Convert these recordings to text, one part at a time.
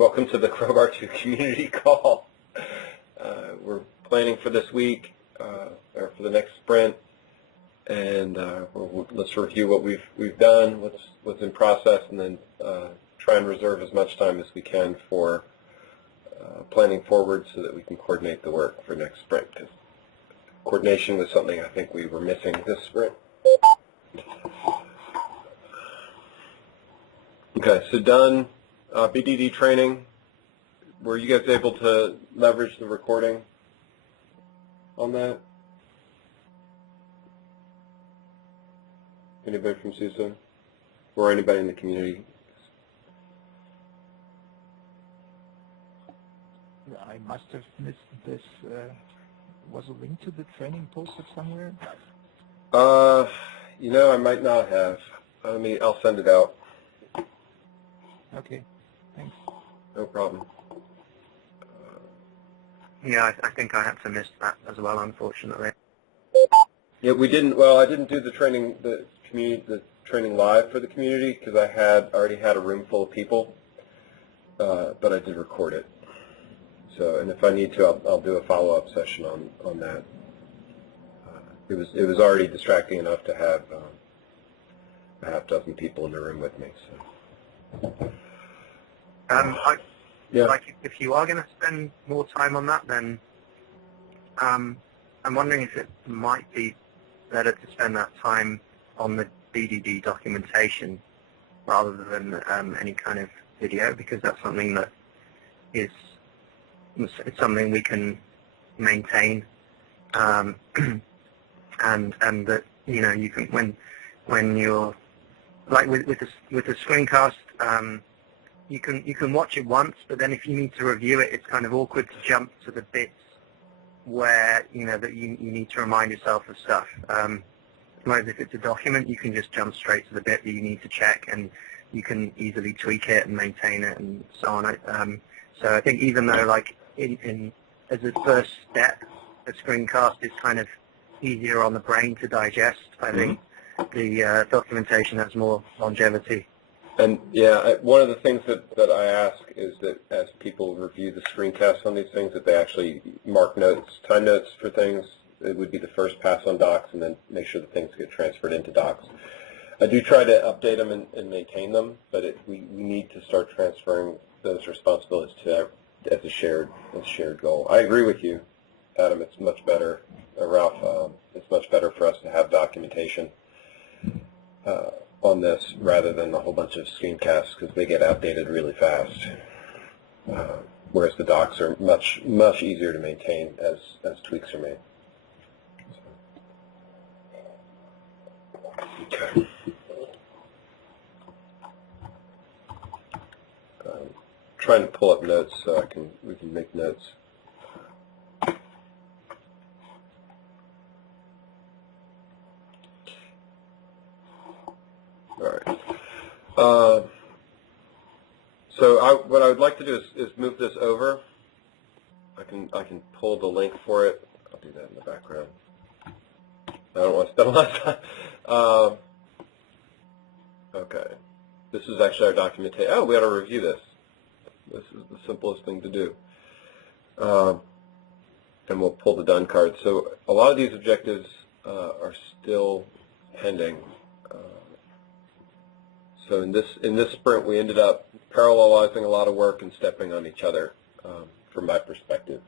Welcome to the Crowbar 2 community call. We're planning for this week, or for the next sprint, and let's review what we've done, what's in process, and then try and reserve as much time as we can for planning forward so that we can coordinate the work for next sprint, because coordination was something I think we were missing this sprint. Okay, so done BDD training. Were you guys able to leverage the recording on that? Anybody from SUSE or anybody in the community? I must have missed this. Was a link to the training posted somewhere? You know, I might not have. I'll send it out. Okay, thanks. No problem. Yeah, I think I had to miss that as well, unfortunately. Yeah, we didn't. Well, I didn't do the training, the training live for the community because I already had a room full of people, but I did record it. So, and if I need to, I'll do a follow-up session on that. It was already distracting enough to have a half dozen people in the room with me. So. Yeah. Like, if you are going to spend more time on that, then I'm wondering if it might be better to spend that time on the BDD documentation rather than any kind of video, because that's something that it's something we can maintain, and that you can when you're like with the screencast. You can watch it once, but then if you need to review it, it's kind of awkward to jump to the bits where that you need to remind yourself of stuff. Whereas if it's a document, you can just jump straight to the bit that you need to check, and you can easily tweak it and maintain it and so on. So I think even though like as a first step, a screencast is kind of easier on the brain to digest, I think the documentation has more longevity. And yeah, one of the things that I ask is that as people review the screencasts on these things, that they actually mark notes, time notes for things. It would be the first pass on docs, and then make sure that things get transferred into docs. I do try to update them and maintain them, but we need to start transferring those responsibilities to as a shared goal. I agree with you, Adam. It's much better, Ralph. It's much better for us to have documentation on this rather than a whole bunch of screencasts, because they get outdated really fast. Whereas the docs are much easier to maintain as tweaks are made. Okay. Trying to pull up notes so we can make notes. All right. So what I would like to do is move this over. I can pull the link for it. I'll do that in the background. I don't want to spend a lot of time. Okay. This is actually our documentation. Oh, we ought to review this. This is the simplest thing to do. And we'll pull the done card. So a lot of these objectives are still pending. So in this sprint, we ended up parallelizing a lot of work and stepping on each other, from my perspective.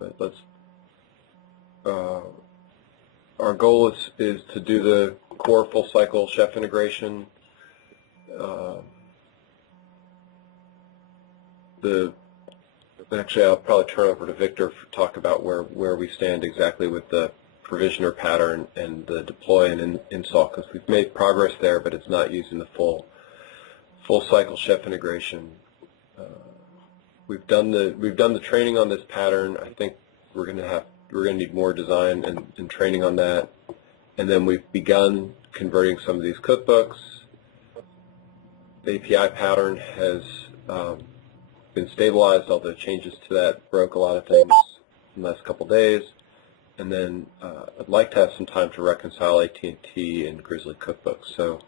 But let's. Our goal is to do the core full cycle chef integration. Actually, I'll probably turn over to Victor to talk about where we stand exactly with the provisioner pattern and the deploy and install, because we've made progress there, but it's not using the full cycle chef integration. We've done the training on this pattern. I think we're going to need more design and training on that, and then we've begun converting some of these cookbooks. The API pattern has been stabilized, although changes to that broke a lot of things in the last couple of days. And then I'd like to have some time to reconcile AT&T and Grizzly cookbooks. So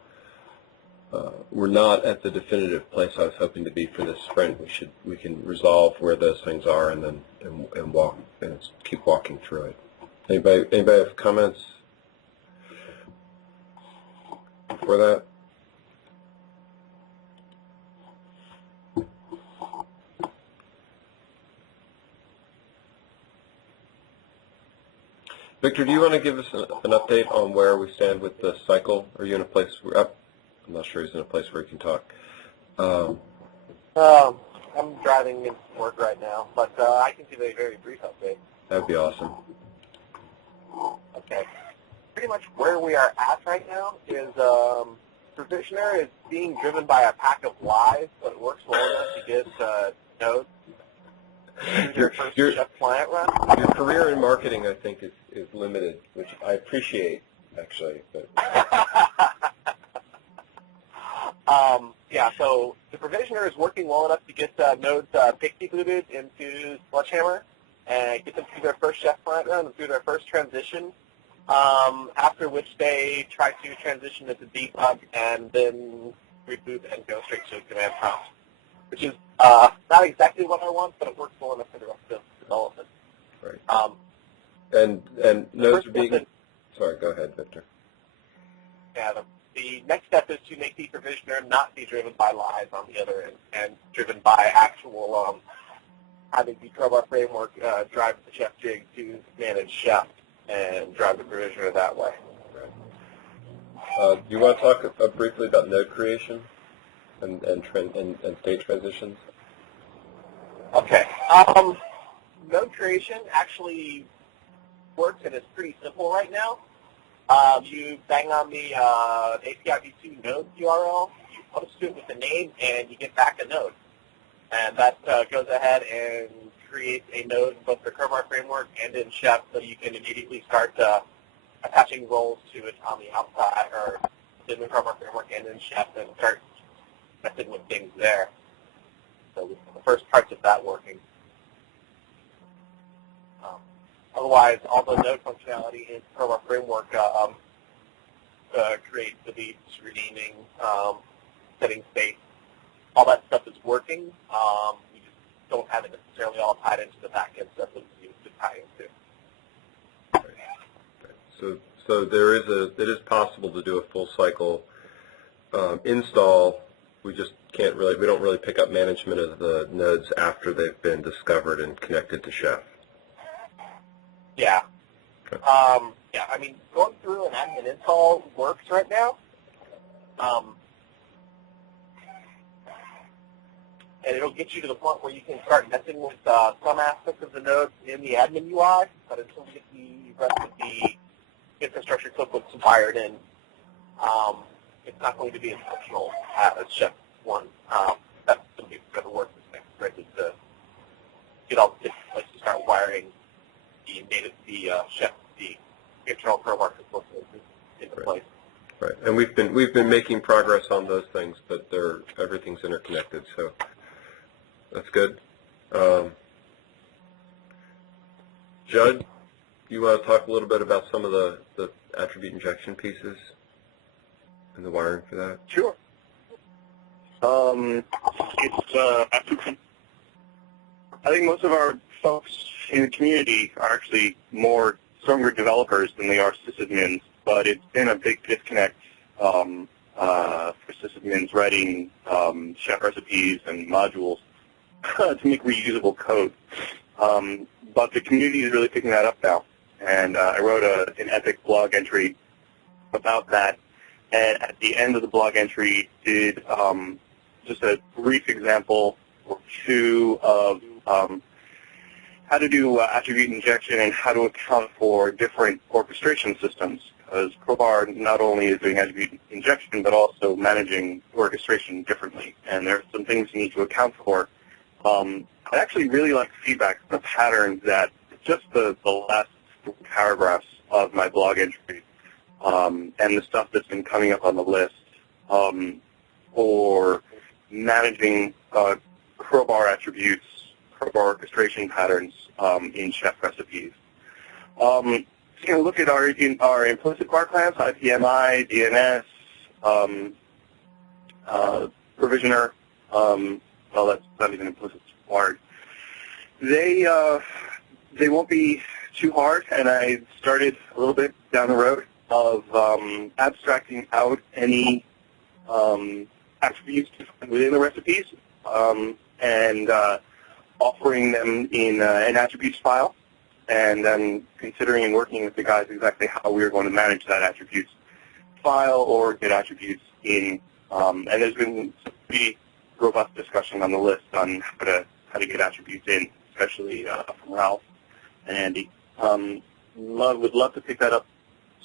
we're not at the definitive place I was hoping to be for this sprint. We can resolve where those things are and then and walk and keep walking through it. Anybody have comments before that? Victor, do you want to give us an update on where we stand with the cycle? Are you in a place where, I'm not sure he's in a place where he can talk. I'm driving into work right now, but I can give a very brief update. That'd be awesome. Okay. Pretty much where we are at right now is Provisioner is being driven by a pack of lies, but it works well enough to get nodes. Your client run. Your career in marketing, I think, is limited, which I appreciate, actually. But. Yeah, so the Provisioner is working well enough to get nodes pixie booted into Sledgehammer and get them through their first chef client run and through their first transition, after which they try to transition into debug and then reboot and go straight to a command prompt, which is not exactly what I want, but it works well enough for the rest of development. Right. And nodes are being... Sorry, go ahead, Victor. Yeah, the next step is to make the Provisioner not be driven by lies on the other end and driven by actual having the Crowbar framework drive the chef jig to manage chef and drive the Provisioner that way. Right. Do you want to talk briefly about node creation and state transitions? Okay. Node creation actually works and is pretty simple right now. You bang on the API v2 node URL, you post it with a name, and you get back a node. And that goes ahead and creates a node in both the Crowbar framework and in Chef, so you can immediately start attaching roles to it on the outside or in the Crowbar framework and in Chef and start messing with things there. So the first parts of that working. Otherwise, all the node functionality in Crowbar framework creates the leads, renaming, setting state. All that stuff is working. We just don't have it necessarily all tied into the backend stuff that we need to tie into. Right. So it is possible to do a full cycle install. We just we don't really pick up management of the nodes after they've been discovered and connected to Chef. Yeah. Okay. Yeah, I mean, going through an admin install works right now. And it'll get you to the point where you can start messing with some aspects of the nodes in the admin UI, but until you get the rest of the infrastructure cookbooks wired in, it's not going to be as functional as Chef 1. That's going to be better work this next, frankly, to get all the different places to start wiring the Chef, the internal Crowbar cookbooks into place. Right, and we've been making progress on those things, but everything's interconnected, so that's good. Judd, you want to talk a little bit about some of the attribute injection pieces and the wiring for that? Sure. I think most of our folks in the community are actually more stronger developers than they are sysadmins, but it's been a big disconnect for sysadmins writing chef recipes and modules to make reusable code. But the community is really picking that up now, and I wrote an epic blog entry about that, and at the end of the blog entry did just a brief example or two of how to do attribute injection and how to account for different orchestration systems, because Crowbar not only is doing attribute injection, but also managing orchestration differently, and there are some things you need to account for. I actually really like feedback on the patterns that just the last paragraphs of my blog entry and the stuff that's been coming up on the list for managing Crowbar attributes, Crowbar orchestration patterns in Chef recipes. So look at our implicit bar class, IPMI, DNS, provisioner, well, that's not even implicit, it's required. They won't be too hard, and I started a little bit down the road of abstracting out any attributes within the recipes and offering them in an attributes file, and then considering and working with the guys exactly how we're going to manage that attributes file or get attributes in. And there's been some pretty robust discussion on the list on how to get attributes in, especially from Ralph and Andy. Would love to pick that up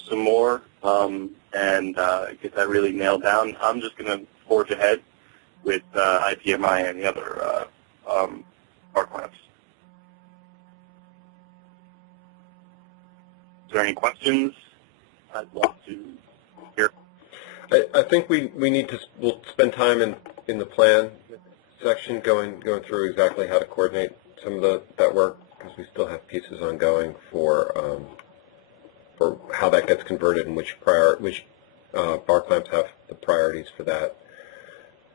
some more and get that really nailed down. I'm just going to forge ahead with IPMI and the other arc lamps. Is there any questions? I'd love to hear. I think we'll spend time in the plan section going through exactly how to coordinate some of that work, because we still have pieces ongoing for how that gets converted and which bar clamps have the priorities for that.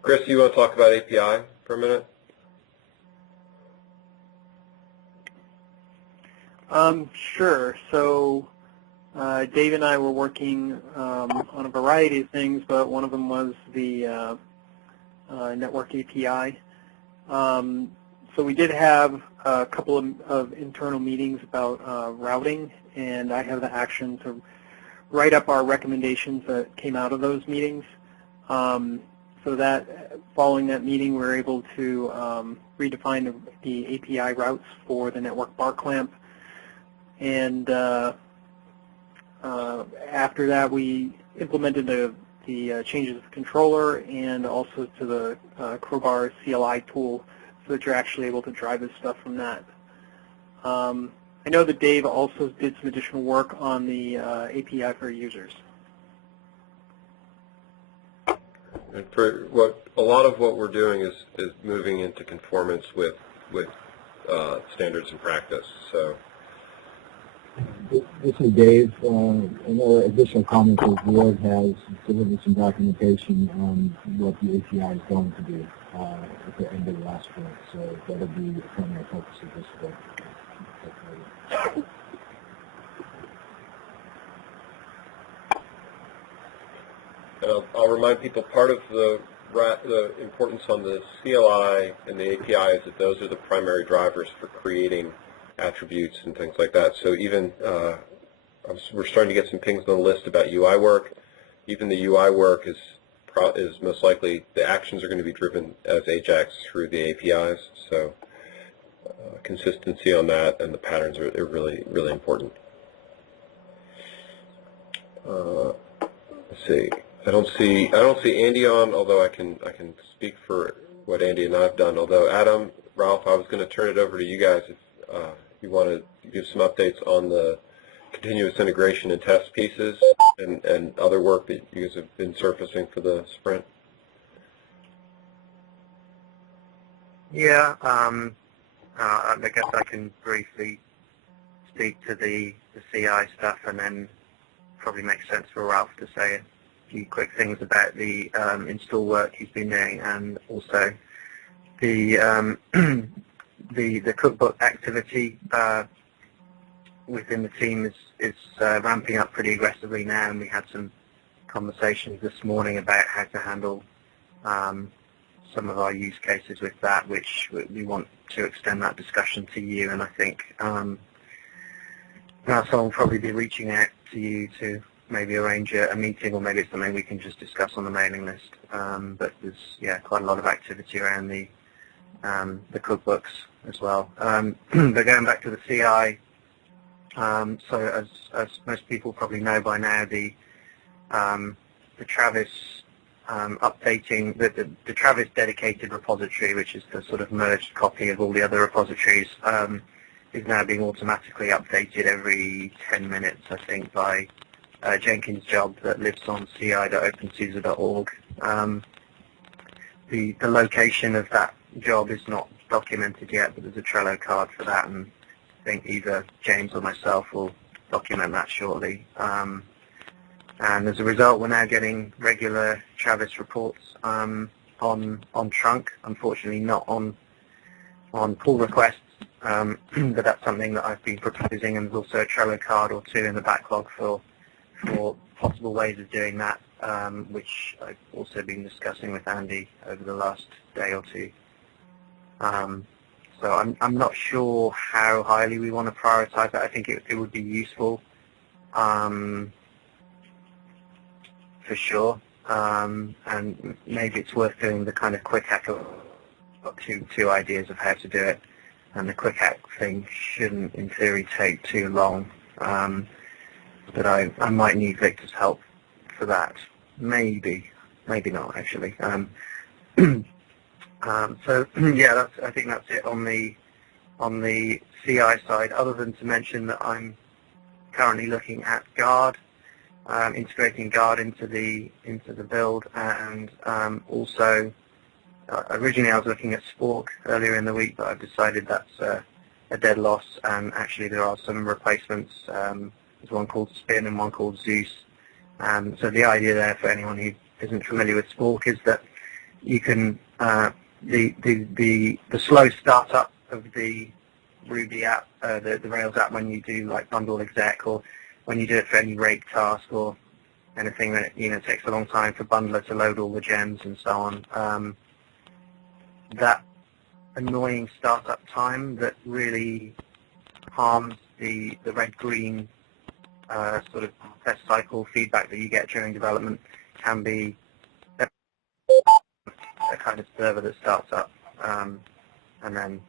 Chris, you want to talk about API for a minute? Sure. So Dave and I were working on a variety of things, but one of them was the network API. So we did have a couple of internal meetings about routing, and I have the action to write up our recommendations that came out of those meetings. So that following that meeting, we were able to redefine the API routes for the network bar clamp. And after that, we implemented the changes to the controller and also to the Crowbar CLI tool, so that you're actually able to drive this stuff from that. I know that Dave also did some additional work on the API for users. And for a lot of what we're doing is moving into conformance with standards and practice. So. This is Dave. Another additional comment is the board has delivered some documentation on what the API is going to be at the end of the last sprint. So that'll be the primary focus of this book. And I'll remind people, part of the importance on the CLI and the API is that those are the primary drivers for creating attributes and things like that. So even we're starting to get some pings on the list about UI work. Even the UI work is most likely the actions are going to be driven as AJAX through the APIs. So consistency on that and the patterns are really important. Let's see. I don't see Andy on, although I can speak for what Andy and I have done. Although Adam, Ralph, I was going to turn it over to you guys if you want to give some updates on the continuous integration and test pieces and other work that you guys have been surfacing for the sprint. Yeah, I guess I can briefly speak to the CI stuff, and then probably makes sense for Ralph to say a few quick things about the install work he's been doing, and also the the cookbook activity within the team is ramping up pretty aggressively now, and we had some conversations this morning about how to handle some of our use cases with that, which we want to extend that discussion to you, and I think now someone will probably be reaching out to you to maybe arrange a meeting, or maybe it's something we can just discuss on the mailing list. But there's quite a lot of activity around the cookbooks as well. But going back to the CI, so as most people probably know by now, the Travis updating the Travis dedicated repository, which is the sort of merged copy of all the other repositories, is now being automatically updated every 10 minutes, I think, by Jenkins job that lives on ci.opencaesar.org. The location of that job is not documented yet, but there's a Trello card for that, and I think either James or myself will document that shortly. And as a result, we're now getting regular Travis reports on trunk. Unfortunately, not on pull requests, but that's something that I've been proposing, and there's also a Trello card or two in the backlog for possible ways of doing that, which I've also been discussing with Andy over the last day or two. So I'm not sure how highly we want to prioritize that. I think it would be useful, for sure, and maybe it's worth doing the kind of quick hack. I've got two ideas of how to do it, and the quick hack thing shouldn't, in theory, take too long. But I might need Victor's help for that. Maybe not actually. So yeah, I think that's it on the CI side. Other than to mention that I'm currently looking at Guard, integrating Guard into the build, and also originally I was looking at Spork earlier in the week, but I've decided that's a dead loss, and actually there are some replacements. There's one called Spin and one called Zeus. So the idea there for anyone who isn't familiar with Spork is that you can the slow startup of the Ruby app, the Rails app, when you do like bundle exec, or when you do it for any rake task or anything that takes a long time for bundler to load all the gems and so on. That annoying startup time that really harms the red-green sort of test cycle feedback that you get during development can be a kind of server that starts up, and then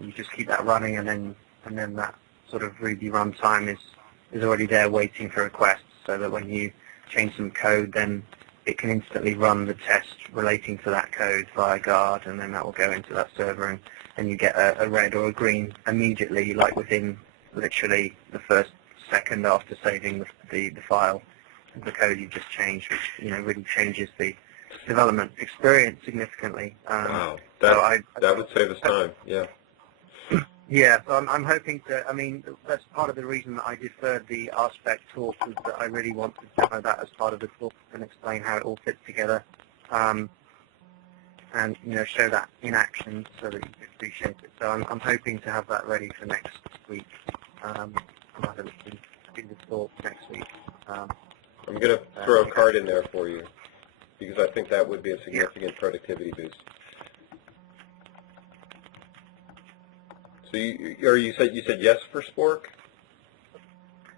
you just keep that running, and then that sort of Ruby runtime is already there waiting for requests, so that when you change some code, then it can instantly run the test relating to that code via Guard, and then that will go into that server, and you get a red or a green immediately, like within literally the first second after saving the file of the code you just changed, which really changes the development experience significantly. Wow, that would save us time. Yeah. Yeah, so I'm hoping to. I mean, that's part of the reason that I deferred the RSpec talk, was that I really want to demo that as part of the talk and explain how it all fits together, and show that in action so that you can appreciate it. So I'm hoping to have that ready for next week. I'm going to do the talk next week. I'm going to throw a card in there for you, because I think that would be a significant productivity boost. So you said yes for Spork?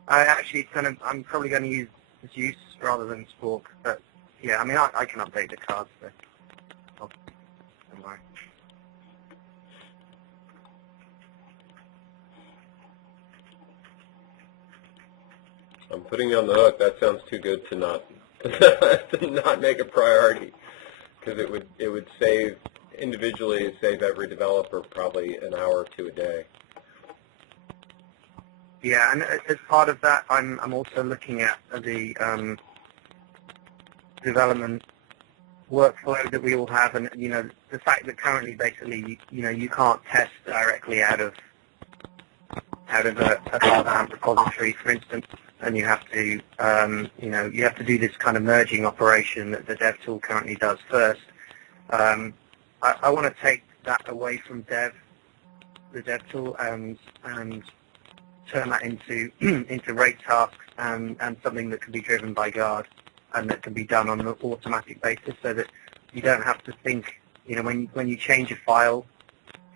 I'm probably going to use Zeus rather than Spork, but yeah, I mean I can update the cards, so don't worry. I'm putting you on the hook. That sounds too good to not make a priority, because it would save individually, save every developer probably an hour or two a day. Yeah, and as part of that, I'm also looking at the development workflow that we all have, and the fact that currently basically you can't test directly out of a Crowbar repository, for instance, and you have to you have to do this kind of merging operation that the dev tool currently does first. I want to take that away from the dev tool, and turn that into rake tasks and something that can be driven by Guard, and that can be done on an automatic basis, so that you don't have to think. When you change a file,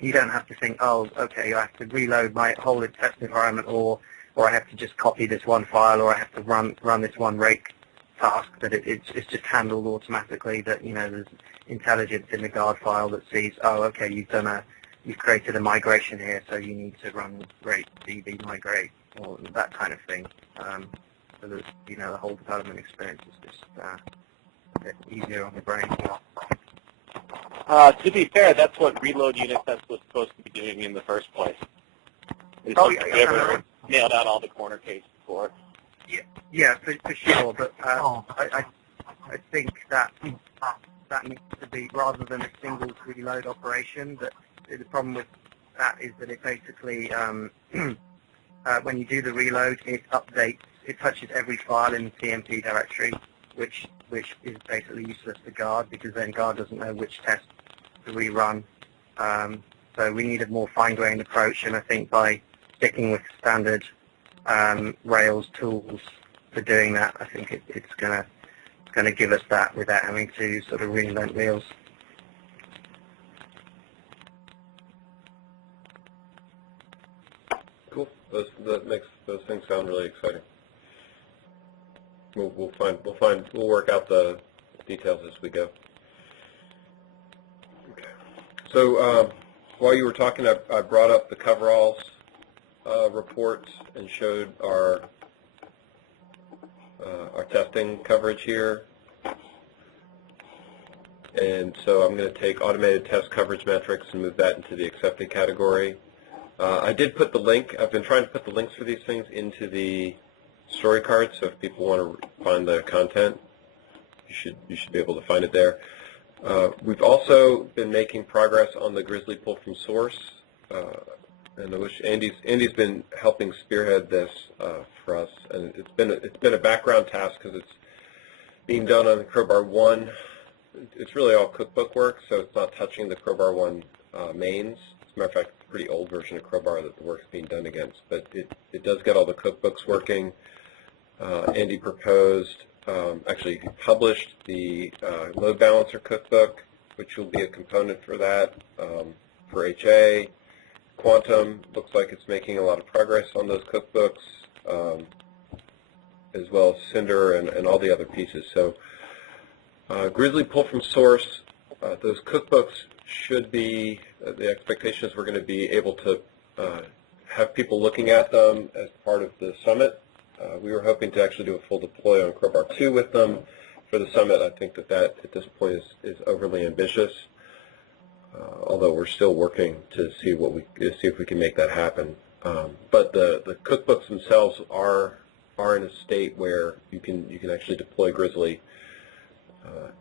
you don't have to think, oh, okay, I have to reload my whole test environment, or I have to just copy this one file, or I have to run this one rake task. That it's just handled automatically. That there's intelligence in the Guard file that sees, oh, okay, you've created a migration here, so you need to run rake db migrate, or that kind of thing. So that the whole development experience is just a bit easier on the brain. To be fair, that's what reload unit test was supposed to be doing in the first place. Never nailed out all the corner cases for it. Yeah, for sure. But I think that needs to be, rather than a single reload operation. That the problem with that is that it basically when you do the reload, it updates, it touches every file in the TMP directory, which is basically useless to guard because then guard doesn't know which test to rerun. So we need a more fine-grained approach, and I think by sticking with standard Rails tools for doing that, I think it's going to give us that without having to sort of reinvent wheels. Cool. That makes those things sound really exciting. We'll work out the details as we go. Okay. So while you were talking, I brought up the coveralls reports and showed our testing coverage here. And so I'm going to take automated test coverage metrics and move that into the accepted category. I did put the link. I've been trying to put the links for these things into the story card, so if people want to find the content, you should be able to find it there. We've also been making progress on the Grizzly pull from source, and I wish Andy's been helping spearhead this for us, and it's been a background task because it's being done on the Crowbar 1. It's really all cookbook work, so it's not touching the Crowbar 1 mains. As a matter of fact, it's a pretty old version of Crowbar that the work's being done against, but it does get all the cookbooks working. Andy proposed, actually he published the load balancer cookbook, which will be a component for that, for HA. Quantum looks like it's making a lot of progress on those cookbooks, as well as Cinder and all the other pieces. So Grizzly pull from source, those cookbooks should be, the expectation is we're going to be able to have people looking at them as part of the summit. We were hoping to actually do a full deploy on Crowbar 2 with them for the summit. I think that at this point is overly ambitious, although we're still working to see if we can make that happen. But the cookbooks themselves are in a state where you can actually deploy Grizzly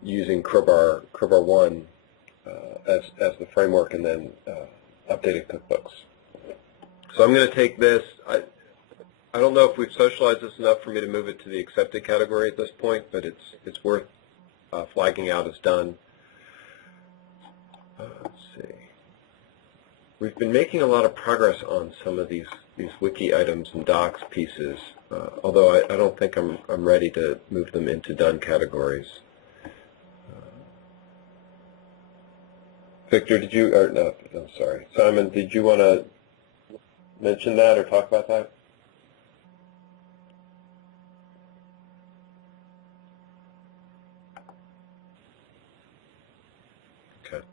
using Crowbar 1 as the framework, and then updated cookbooks. So I'm going to take this. I don't know if we've socialized this enough for me to move it to the accepted category at this point, but it's worth flagging out as done. Let's see. We've been making a lot of progress on some of these wiki items and docs pieces, although I don't think I'm ready to move them into done categories. Victor, did you, or no, I'm sorry. Simon, did you want to mention that or talk about that? Okay.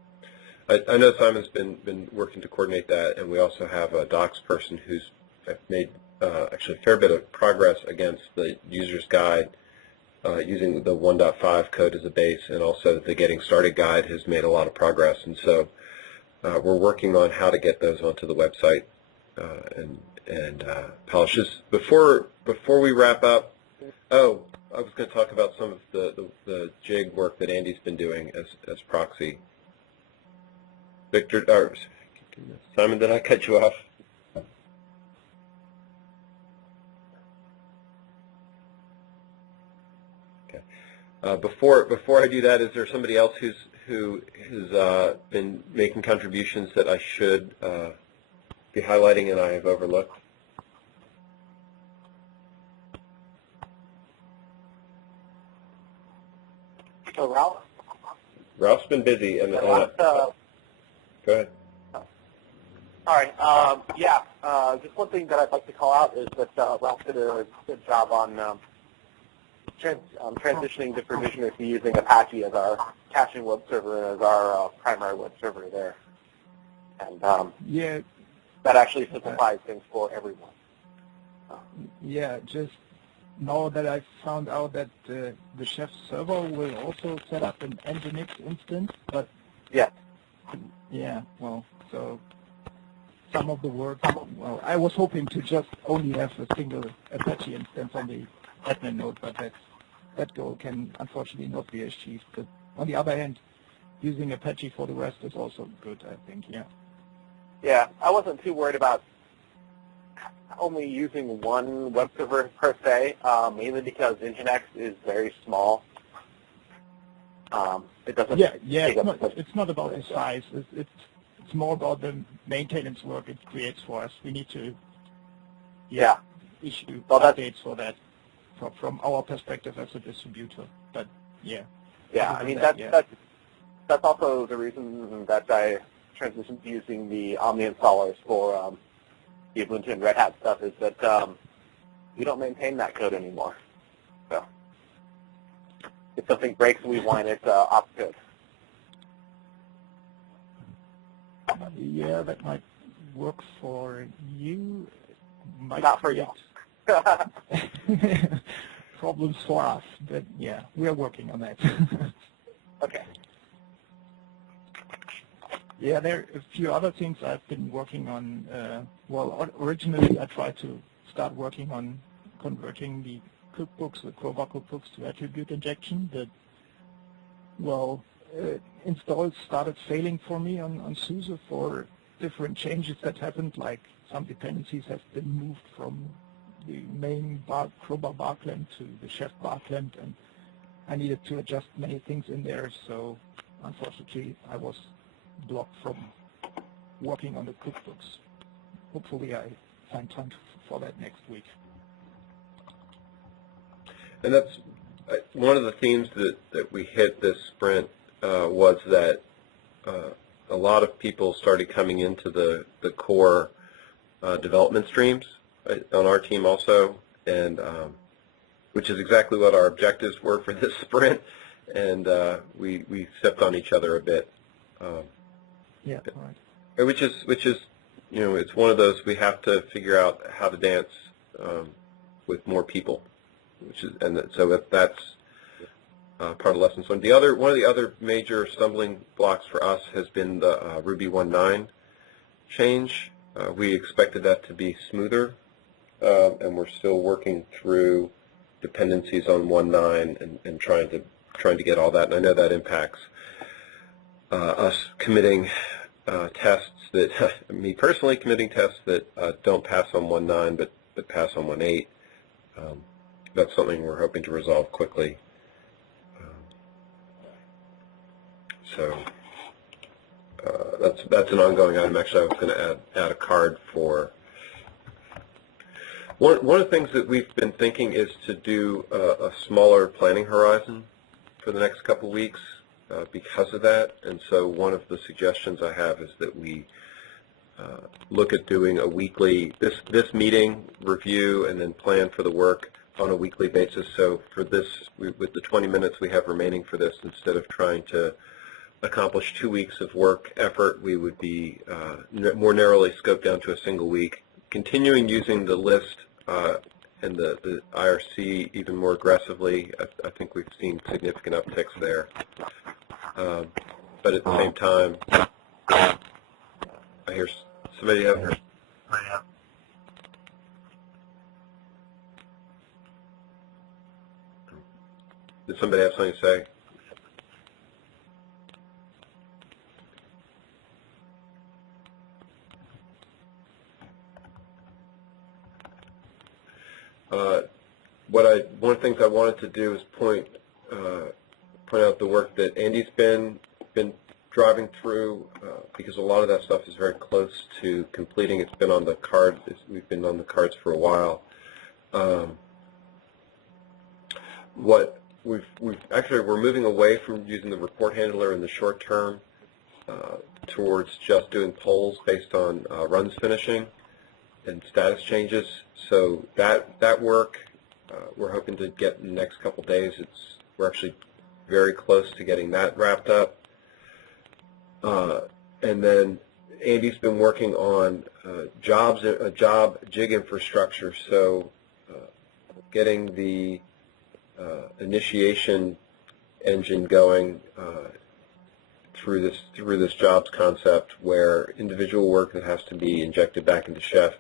I know Simon's been working to coordinate that, and we also have a docs person who's made actually a fair bit of progress against the user's guide using the 1.5 code as a base, and also the Getting Started guide has made a lot of progress. And so we're working on how to get those onto the website and polish this. Before we wrap up, I was going to talk about some of the JIG work that Andy's been doing as proxy. Victor, or Simon, did I cut you off? Before I do that, is there somebody else who has been making contributions that I should be highlighting and I have overlooked? So Ralph? Ralph's been busy. Go ahead. All right. Just one thing that I'd like to call out is that Ralph did a good job on transitioning the provisioner to using Apache as our caching web server and as our primary web server there. And yeah, that actually simplifies things for everyone. Yeah, just know that I found out that the chef server will also set up an Nginx instance, but yeah, well, so some of the work, well, I was hoping to just only have a single Apache instance on the admin node, but that goal can unfortunately not be achieved. But on the other hand, using Apache for the rest is also good, I think, yeah. Yeah, I wasn't too worried about only using one web server per se, mainly because Nginx is very small. It doesn't. Yeah. It's not about the size. It's more about the maintenance work it creates for us. We need to issue updates for that from our perspective as a distributor. But yeah. Yeah, I mean that's also the reason that I transitioned to using the Omni installers for the Ubuntu and Red Hat stuff is that we don't maintain that code anymore. So if something breaks, we wind it off code. Yeah, that might work for you. Not for y'all. Problems for us, but yeah, we are working on that. Okay. Yeah, there are a few other things I've been working on. Well, originally I tried to start working on converting the cookbooks, the Crowbar cookbooks, to attribute injection. But, well, installs started failing for me on SUSE for different changes that happened, like some dependencies have been moved from the main Crowbar barclamp to the chef barclamp, and I needed to adjust many things in there, so unfortunately I was blocked from working on the cookbooks. Hopefully I find time for that next week. And that's one of the themes that we hit this sprint was that a lot of people started coming into the core development streams on our team also, and which is exactly what our objectives were for this sprint, and we stepped on each other a bit. Yeah, right. Which is it's one of those we have to figure out how to dance with more people, so that's part of lessons learned. One of the other major stumbling blocks for us has been the Ruby 1.9 change. We expected that to be smoother, and we're still working through dependencies on 1.9 and trying to get all that. And I know that impacts us committing tests that, me personally committing tests that don't pass on 1.9 but pass on 1.8. That's something we're hoping to resolve quickly. So that's an ongoing item. Actually, I was going to add a card for. One of the things that we've been thinking is to do a smaller planning horizon for the next couple weeks because of that. And so one of the suggestions I have is that we look at doing a weekly, this meeting review and then plan for the work on a weekly basis. So for this, with the 20 minutes we have remaining for this, instead of trying to accomplish 2 weeks of work effort, we would be more narrowly scoped down to a single week, continuing using the list and the IRC even more aggressively. I think we've seen significant upticks there. But at the same time, I hear somebody have her. Did somebody have something to say? One of the things I wanted to do is point out the work that Andy's been driving through, because a lot of that stuff is very close to completing. It's been on the cards. We've been on the cards for a while. We're moving away from using the report handler in the short term towards just doing polls based on runs finishing and status changes. So that work we're hoping to get in the next couple days. We're actually very close to getting that wrapped up. And then Andy's been working on job jig infrastructure. So getting the initiation engine going through this jobs concept, where individual work that has to be injected back into Chef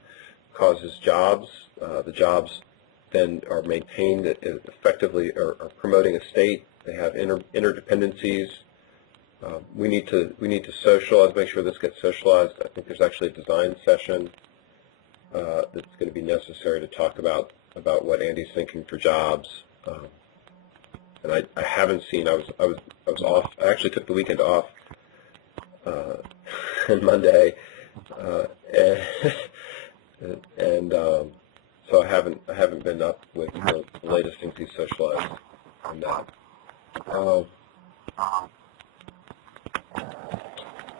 causes jobs. The jobs then are maintained effectively, are promoting a state. They have interdependencies. We need to socialize, make sure this gets socialized. I think there's actually a design session that's going to be necessary to talk about what Andy's thinking for jobs. And I haven't seen. I was off. I actually took the weekend off on Monday, and so I haven't been up with the latest things he's socialized on that.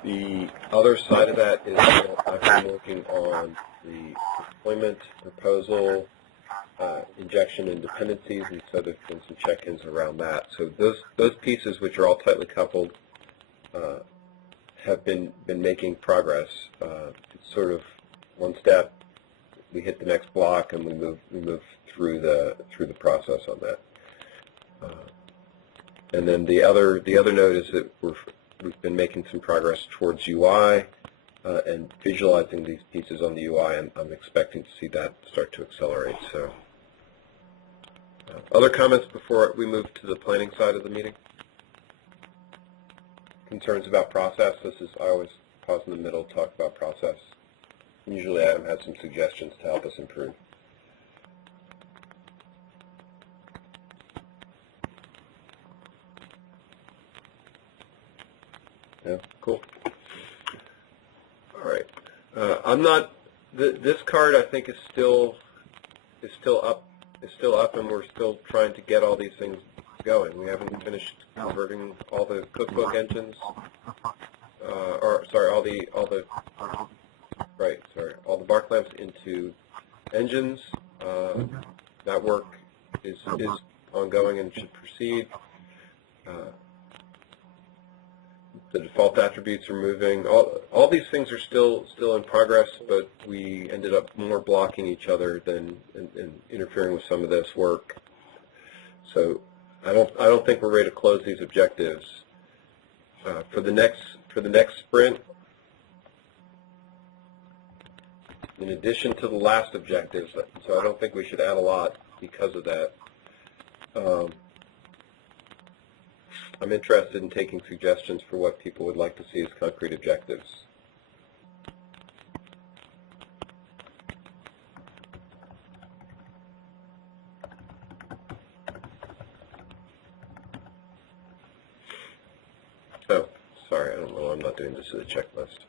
The other side of that is that I've been working on the deployment proposal, injection and dependencies, and so there's been some check-ins around that. So those pieces, which are all tightly coupled, have been making progress. It's sort of one step, we hit the next block, and we move through the process on that. And then the other note is that we've been making some progress towards UI and visualizing these pieces on the UI, and I'm expecting to see that start to accelerate. So, other comments before we move to the planning side of the meeting? Concerns about process? I always pause in the middle to talk about process. Usually Adam has some suggestions to help us improve. Yeah, cool. All right. I'm not. This card, I think, is still up, and we're still trying to get all these things going. We haven't finished converting all the cookbook engines, or sorry, all the bark lamps into engines. That work is ongoing and should proceed. The default attributes are moving. All these things are still in progress, but we ended up more blocking each other than interfering with some of this work. So I don't think we're ready to close these objectives. For the next sprint, in addition to the last objectives, so I don't think we should add a lot because of that. I'm interested in taking suggestions for what people would like to see as concrete objectives. Oh, sorry, I don't know. I'm not doing this as a checklist.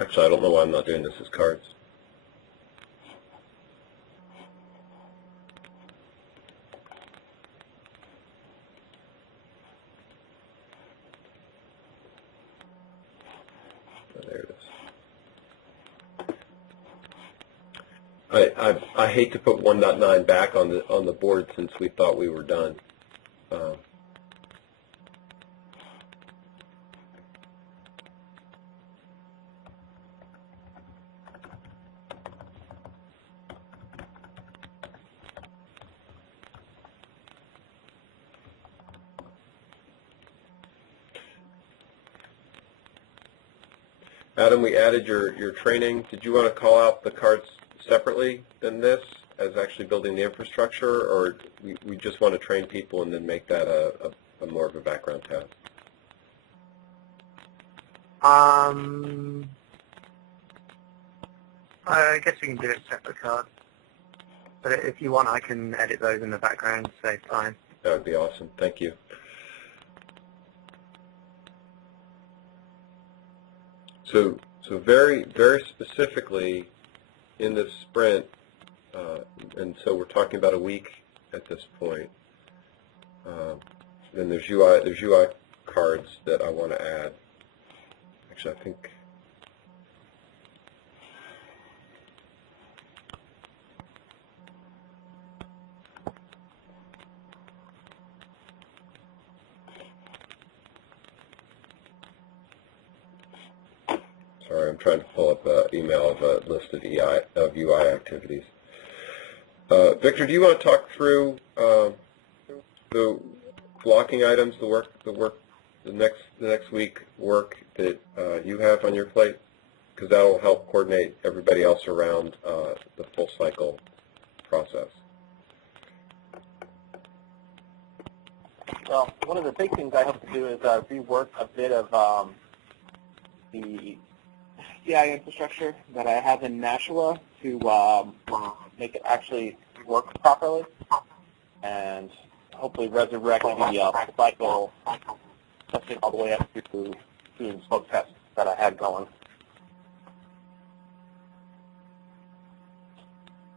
Actually, I don't know why I'm not doing this as cards. Oh, there it is. I hate to put 1.9 back on the board since we thought we were done. Adam, we added your training. Did you want to call out the cards separately than this as actually building the infrastructure, or we just want to train people and then make that a more of a background tab? I guess we can do it separate cards. But if you want, I can edit those in the background to save time. That would be awesome. Thank you. So very, very specifically in this sprint, and so we're talking about a week at this point. Then there's UI cards that I want to add. Actually, I think. Sorry, I'm trying to pull up an email of a list of UI activities. Victor, do you want to talk through the blocking items, the next week work that you have on your plate? Because that will help coordinate everybody else around the full cycle process. Well, one of the big things I hope to do is rework a bit of the CI infrastructure that I have in Nashua to make it actually work properly, and hopefully resurrect the cycle testing all the way up to doing smoke tests that I had going.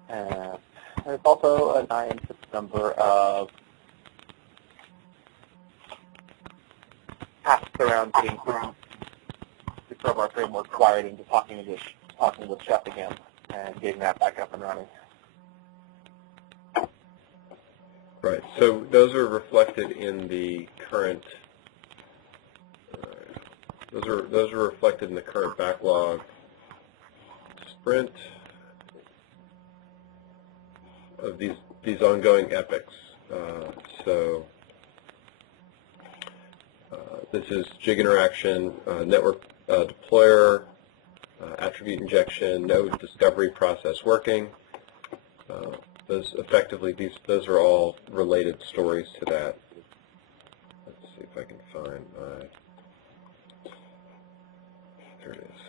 And there's also a 9 number of tasks around getting the Crowbar framework wired into talking with Chef again and getting that back up and running. Right. So those are reflected in the current. Those are reflected in the current backlog sprint of these ongoing epics. This is jig interaction, network deployer, attribute injection, node discovery process working. Those are all related stories to that. Let's see if I can find my. There it is.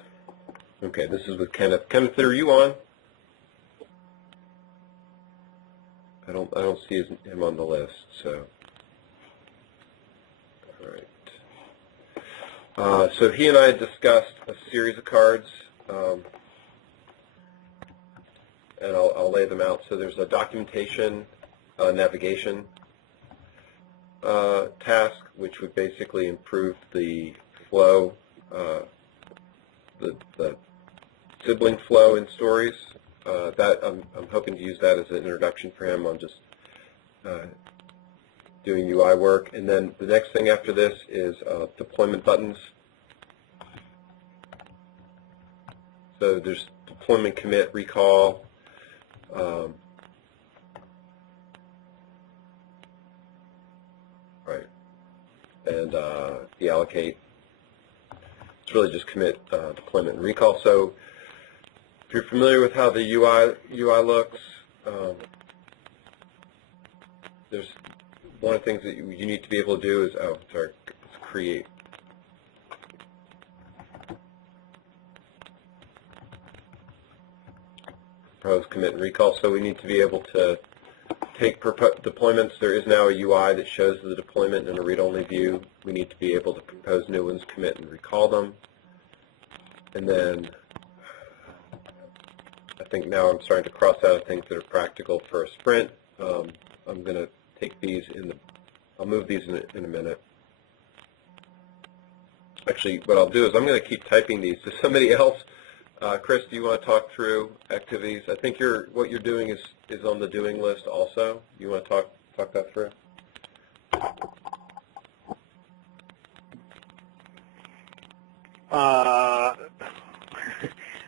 Okay, this is with Kenneth. Kenneth, are you on? I don't see him on the list. So, all right. So he and I discussed a series of cards, and I'll lay them out. So there's a documentation, navigation task, which would basically improve the flow, the sibling flow in stories. That I'm hoping to use that as an introduction for him on just doing UI work. And then the next thing after this is deployment buttons. So there's deployment, commit, recall. Right. And deallocate. It's really just commit, deployment, and recall. So if you're familiar with how the UI looks, there's one of the things that you need to be able to do is, create. Propose, commit, and recall. So we need to be able to take deployments. There is now a UI that shows the deployment in a read-only view. We need to be able to propose new ones, commit, and recall them. And then I think now I'm starting to cross out things that are practical for a sprint. I'm going to take these I'll move these in a minute. Actually, what I'll do is I'm going to keep typing these to somebody else. Chris, do you want to talk through activities? I think what you're doing is on the doing list also. You want to talk that through?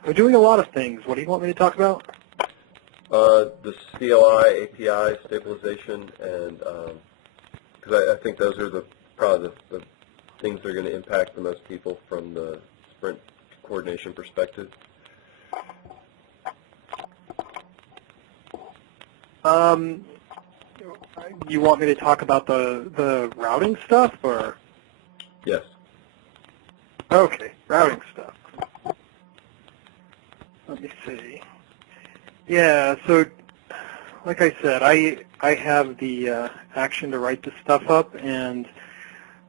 We're doing a lot of things. What do you want me to talk about? The CLI, API, stabilization, and because I think those are probably the things that are going to impact the most people from the sprint coordination perspective. You want me to talk about the routing stuff, or? Yes. Okay, routing stuff. Let me see. Yeah, so like I said, I have the action to write this stuff up, and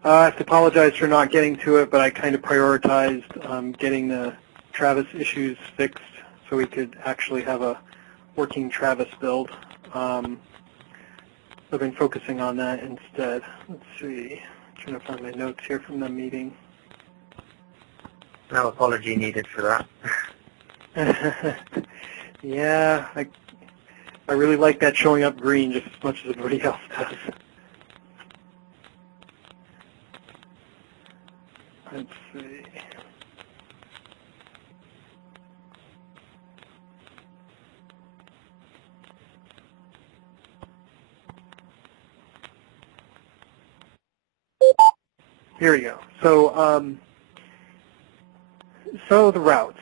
I have to apologize for not getting to it, but I kind of prioritized getting the Travis issues fixed so we could actually have a working Travis build. I've been focusing on that instead. Let's see. I'm trying to find my notes here from the meeting. No apology needed for that. Yeah, I really like that showing up green just as much as everybody else does. Let's see. Here we go. So the routes.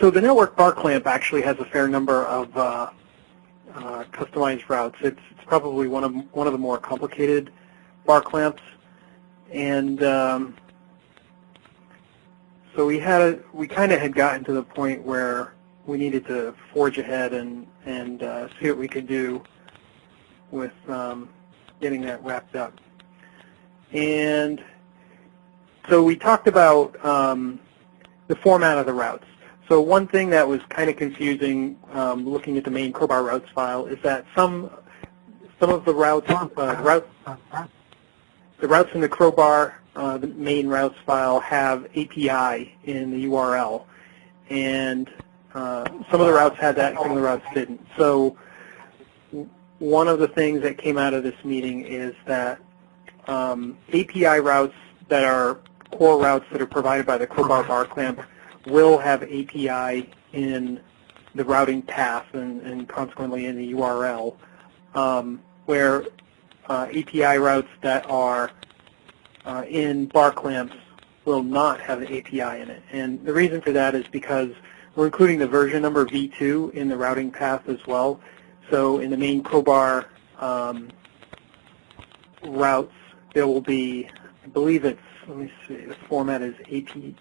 So the network bar clamp actually has a fair number of customized routes. It's probably one of the more complicated bar clamps, and so we kind of had gotten to the point where we needed to forge ahead and see what we could do with getting that wrapped up. And so we talked about the format of the routes. So one thing that was kind of confusing looking at the main Crowbar routes file is that some of the routes, the routes in the Crowbar, the main routes file, have API in the URL, and some of the routes had that, some of the routes didn't. So one of the things that came out of this meeting is that API routes that are core routes that are provided by the Crowbar bar clamp will have API in the routing path and consequently in the URL, where API routes that are in bar clamps will not have the API in it. And the reason for that is because we're including the version number v2 in the routing path as well. So in the main Crowbar routes, there will be, I believe it's, let me see, the format is v2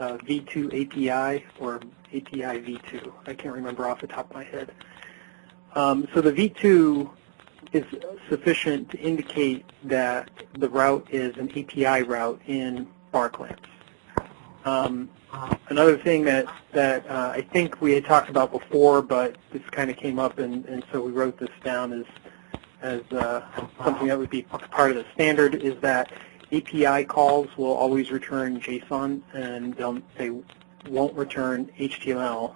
API or API v2. I can't remember off the top of my head. So the v2 is sufficient to indicate that the route is an API route in bar clamps. Another thing that I think we had talked about before, but this kind of came up, and so we wrote this down as something that would be part of the standard, is that API calls will always return JSON, and they won't return HTML.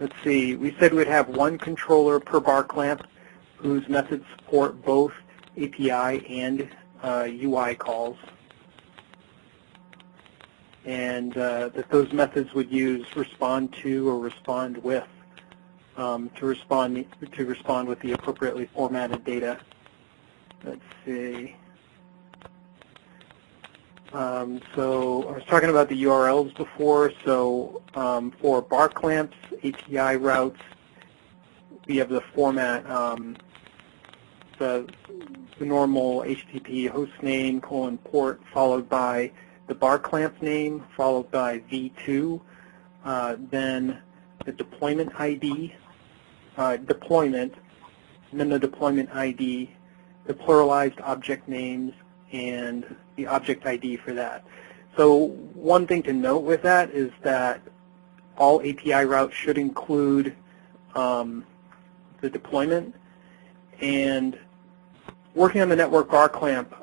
Let's see, we said we'd have one controller per bar clamp whose methods support both API and UI calls, and that those methods would use respond to or respond with to respond with the appropriately formatted data. Let's see. So I was talking about the URLs before. So for bar clamps, API routes, we have the format, the normal HTTP hostname :port followed by the bar clamp name followed by v2, then the deployment ID, deployment, and then the deployment ID, the pluralized object names, and the object ID for that. So one thing to note with that is that all API routes should include the deployment. And working on the network bar clamp,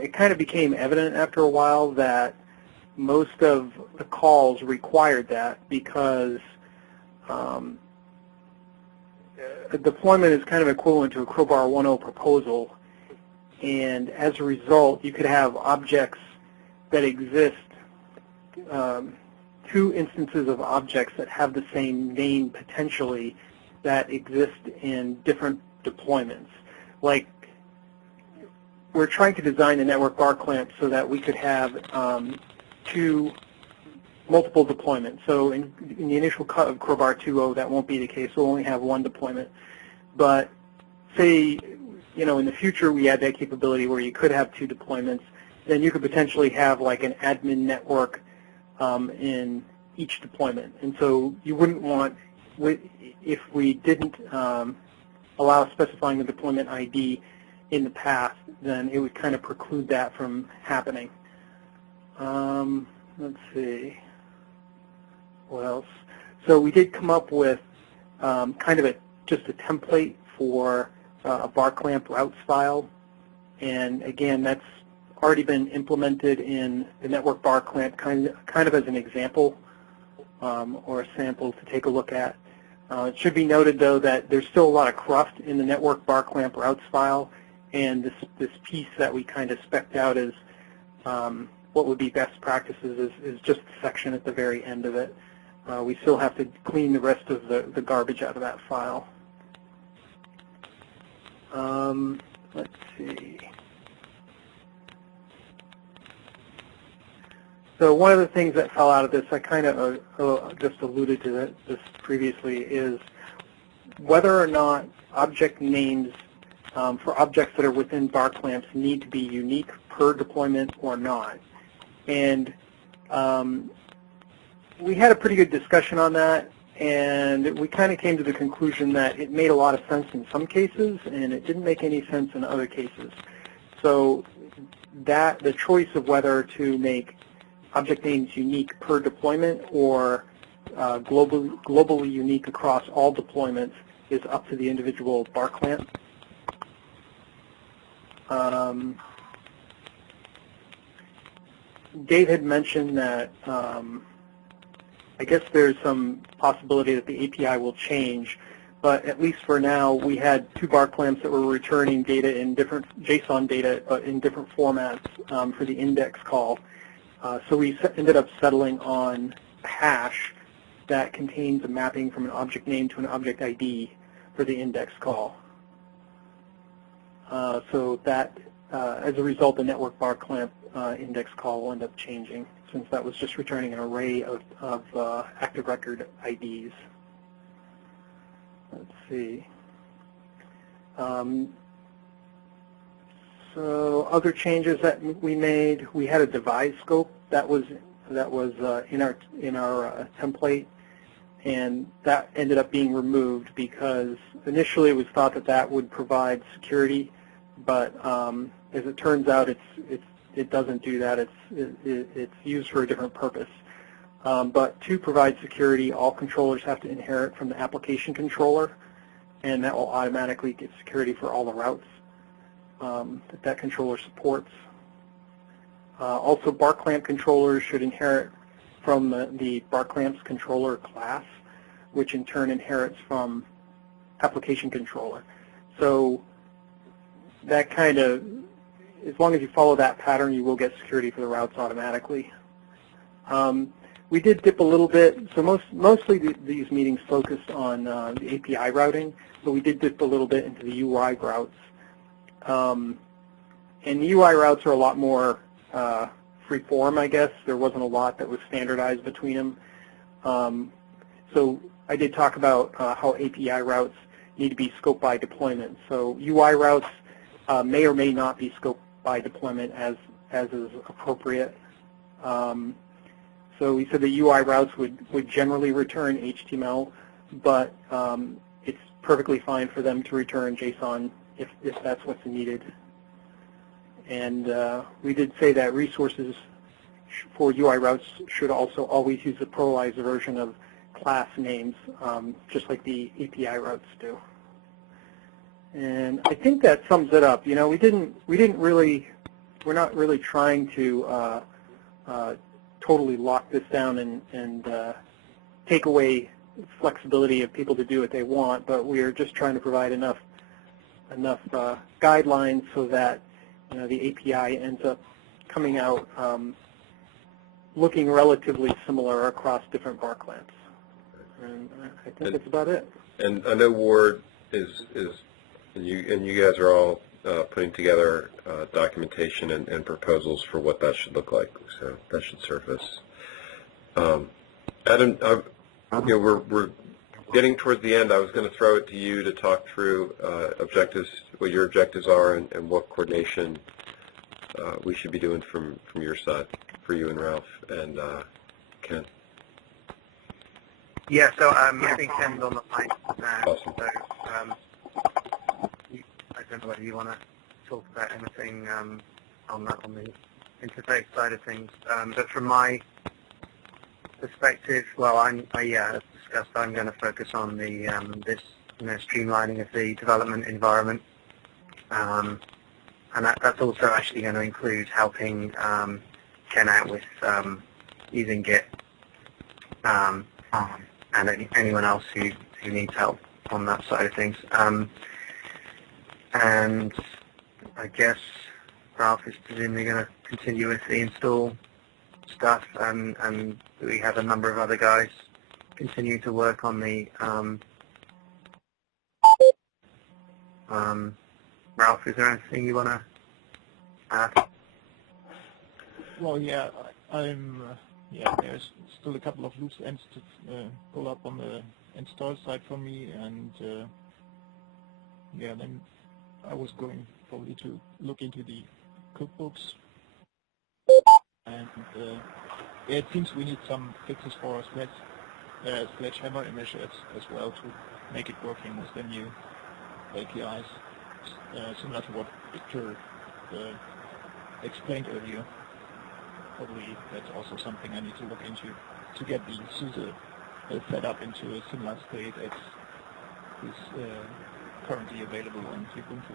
it kind of became evident after a while that most of the calls required that, because the deployment is kind of equivalent to a Crowbar 1.0 proposal. And as a result, you could have objects that exist, two instances of objects that have the same name potentially that exist in different deployments. Like, we're trying to design a network bar clamp so that we could have multiple deployments. So in the initial cut of Crowbar 2.0, that won't be the case. We'll only have one deployment. But say, in the future we add that capability where you could have two deployments, then you could potentially have like an admin network in each deployment. And so you wouldn't want, if we didn't allow specifying the deployment ID in the past, then it would kind of preclude that from happening. Let's see, what else? So we did come up with kind of just a template for a bar clamp routes file, and again, that's already been implemented in the network bar clamp, kind of as an example or a sample to take a look at. It should be noted, though, that there's still a lot of cruft in the network bar clamp routes file, and this piece that we kind of spec'd out as what would be best practices is just the section at the very end of it. We still have to clean the rest of the garbage out of that file. Let's see. So one of the things that fell out of this, I kind of just alluded to this previously, is whether or not object names for objects that are within bar clamps need to be unique per deployment or not. And we had a pretty good discussion on that, and we kind of came to the conclusion that it made a lot of sense in some cases, and it didn't make any sense in other cases. So that the choice of whether to make object names unique per deployment or globally unique across all deployments is up to the individual bar clamp. Dave had mentioned that I guess there's some possibility that the API will change, but at least for now, we had 2 bar clamps that were returning data in different JSON data, but in different formats for the index call. So we ended up settling on a hash that contains a mapping from an object name to an object ID for the index call. So that, as a result, the network bar clamp index call will end up changing, since that was just returning an array of active record IDs. Let's see. So other changes that we made, we had a devise scope that was in our template, and that ended up being removed because initially it was thought that that would provide security, but as it turns out, it doesn't do that. It's used for a different purpose. But to provide security, all controllers have to inherit from the application controller, and that will automatically get security for all the routes that controller supports. Also, bar clamp controllers should inherit from the bar clamps controller class, which in turn inherits from application controller. So that kind of, as long as you follow that pattern, you will get security for the routes automatically. We did dip a little bit, so mostly these meetings focused on the API routing, but we did dip a little bit into the UI routes. And the UI routes are a lot more free form, I guess. There wasn't a lot that was standardized between them. So I did talk about how API routes need to be scoped by deployment. So UI routes may or may not be scoped by deployment as is appropriate. So we said the UI routes would generally return HTML, but it's perfectly fine for them to return JSON if that's what's needed. And we did say that resources for UI routes should also always use the pluralized version of class names, just like the API routes do. And I think that sums it up. You know, we're not really trying to totally lock this down and take away flexibility of people to do what they want, but we are just trying to provide enough guidelines so that the API ends up coming out looking relatively similar across different bar clamps. And I think that's about it. And I know Ward is and you guys are all putting together documentation and proposals for what that should look like. So that should surface. Adam, we're getting towards the end. I was going to throw it to you to talk through objectives, what your objectives are, and what coordination we should be doing from your side, for you and Ralph and Ken. Yeah, so I think Ken's on the line now. Awesome. So I don't know whether you want to talk about anything on the interface side of things. But from my perspective, well, as discussed, I'm going to focus on the this streamlining of the development environment, and that's also actually going to include helping Ken out with using Git, and anyone else who needs help on that side of things. And I guess Ralph is presumably going to continue with the install stuff, and we have a number of other guys continue to work on the Ralph, is there anything you want to add? Well, yeah, there's still a couple of loose ends to pull up on the install side for me, and then I was going probably to look into the cookbooks, and it seems we need some fixes for Sledgehammer image as well to make it working with the new APIs, similar to what Victor explained earlier. Probably that's also something I need to look into to get the SUSE set up into a similar state as is currently available on Ubuntu.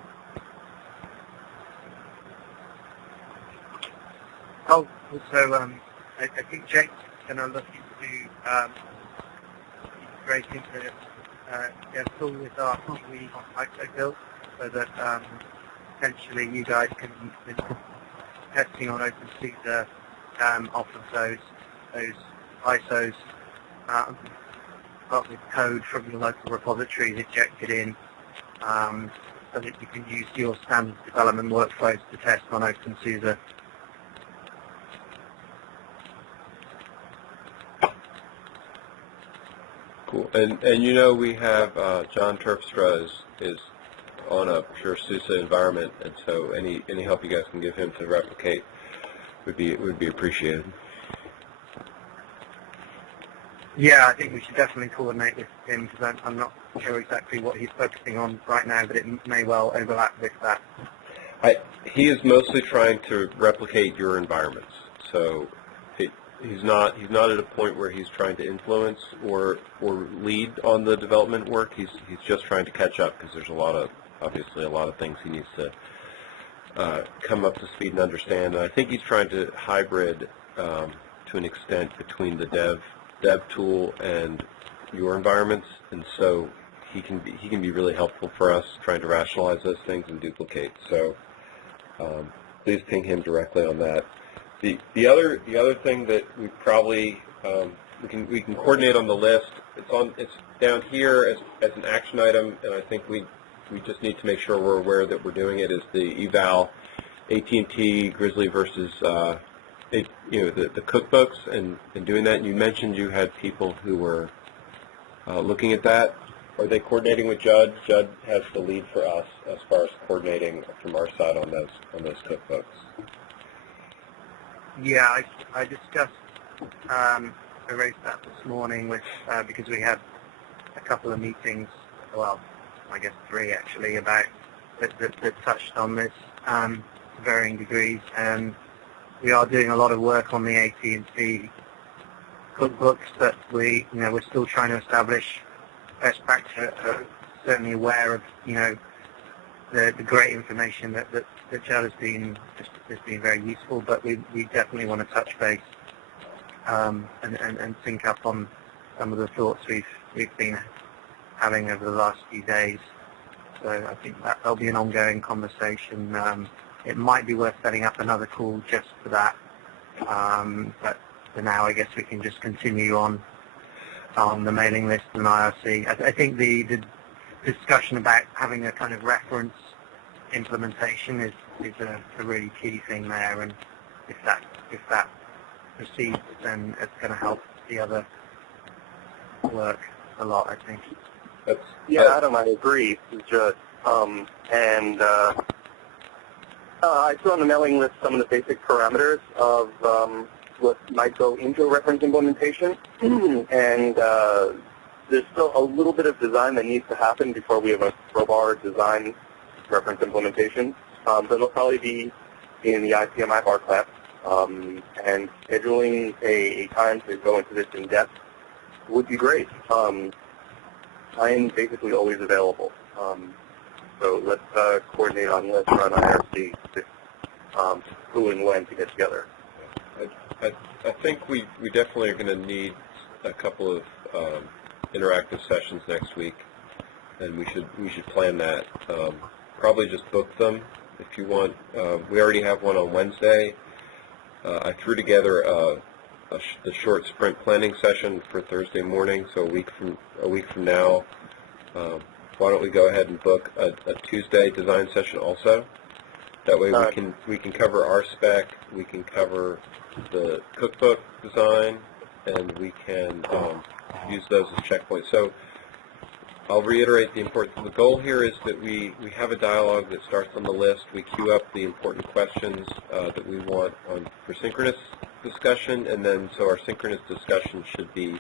Oh, also, I think Jake's going to look into integrating their tool with our Kiwi ISO build so that potentially you guys can use testing on OpenSUSE off of those ISOs got with code from your local repositories injected in so that you can use your standard development workflows to test on OpenSUSE. Cool. And you know, we have John Terpstra is on a pure SUSE environment, and so any help you guys can give him to replicate would be appreciated. Yeah, I think we should definitely coordinate with him because I'm not sure exactly what he's focusing on right now, but it may well overlap with that. He is mostly trying to replicate your environments, so he's not at a point where he's trying to influence or lead on the development work. He's just trying to catch up because there's obviously a lot of things he needs to come up to speed and understand. And I think he's trying to hybrid to an extent between the dev tool and your environments, and so he can be really helpful for us trying to rationalize those things and duplicate. So please ping him directly on that. The other thing that we probably we can coordinate on the list. It's down here as an action item, and I think we just need to make sure we're aware that we're doing it. Is the eval AT&T Grizzly versus the cookbooks and doing that. And you mentioned you had people who were looking at that. Are they coordinating with Judd? Judd has the lead for us as far as coordinating from our side on those cookbooks. Yeah, I discussed, I raised that this morning with because we had a couple of meetings, well, I guess 3 actually, about that touched on this to varying degrees, and we are doing a lot of work on the AT&T cookbooks, but we're still trying to establish best practice. Certainly aware of the great information that Judd has been very useful, but we definitely want to touch base and sync up on some of the thoughts we've been having over the last few days. So I think that'll be an ongoing conversation. It might be worth setting up another call just for that, but for now I guess we can just continue on the mailing list and IRC. I think the discussion about having a kind of reference implementation is a really key thing there, and if that proceeds, then it's going to help the other work a lot, I think. Adam, I agree. I put on the mailing list some of the basic parameters of what might go into a reference implementation, and there's still a little bit of design that needs to happen before we have a Crowbar design reference implementation. But it'll probably be in the IPMI bar class, and scheduling a time to go into this in depth would be great. I am basically always available. So let's coordinate on let's run IRC who and when to get together. I think we definitely are going to need a couple of interactive sessions next week, and we should plan that. Probably just book them if you want. We already have one on Wednesday. I threw together the short sprint planning session for Thursday morning, so a week from now. Why don't we go ahead and book a Tuesday design session also? That way we can cover our spec, we can cover the cookbook design, and we can use those as checkpoints. So I'll reiterate the importance. The goal here is that we have a dialogue that starts on the list. We queue up the important questions that we want for synchronous discussion, and then so our synchronous discussion should be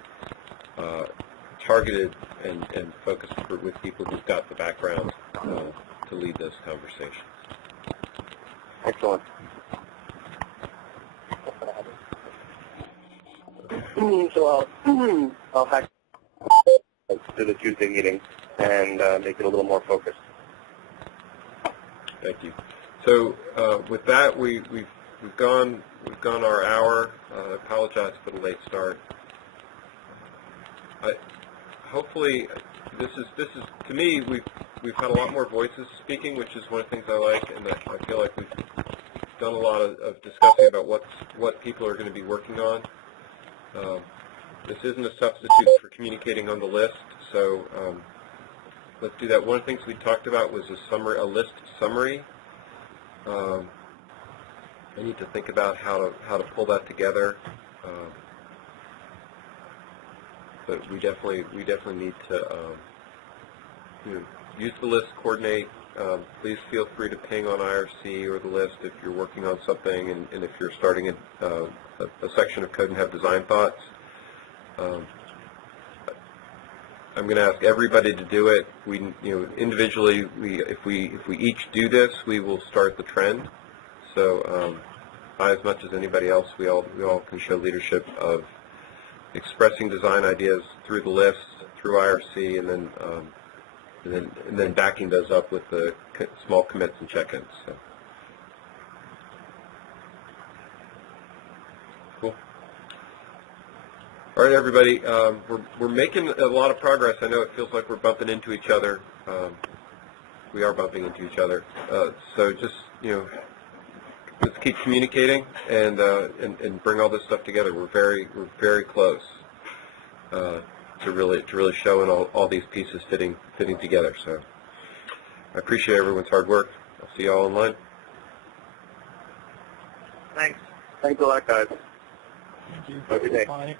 targeted and focused with people who've got the background to lead those conversations. Excellent. So I'll hack to the Tuesday meeting and make it a little more focused. Thank you. So with that, we've gone our hour. I apologize for the late start. Hopefully, this is to me we've had a lot more voices speaking, which is one of the things I like, and I feel like we've done a lot of discussing about what people are going to be working on. This isn't a substitute for communicating on the list, so let's do that. One of the things we talked about was a list summary. I need to think about how to pull that together, but we definitely need to use the list, coordinate. Please feel free to ping on IRC or the list if you're working on something, and if you're starting a section of code and have design thoughts. I'm going to ask everybody to do it. We, individually, if we each do this, we will start the trend. So, I, as much as anybody else, we all can show leadership of expressing design ideas through the list, through IRC, and then backing those up with the small commits and check-ins. So. Cool. All right, everybody. We're making a lot of progress. I know it feels like we're bumping into each other. We are bumping into each other. So just let's keep communicating and bring all this stuff together. We're very close to really showing all these pieces fitting together. So I appreciate everyone's hard work. I'll see you all online. Thanks. Thanks a lot, guys. Thank you. Have a good day. Bye.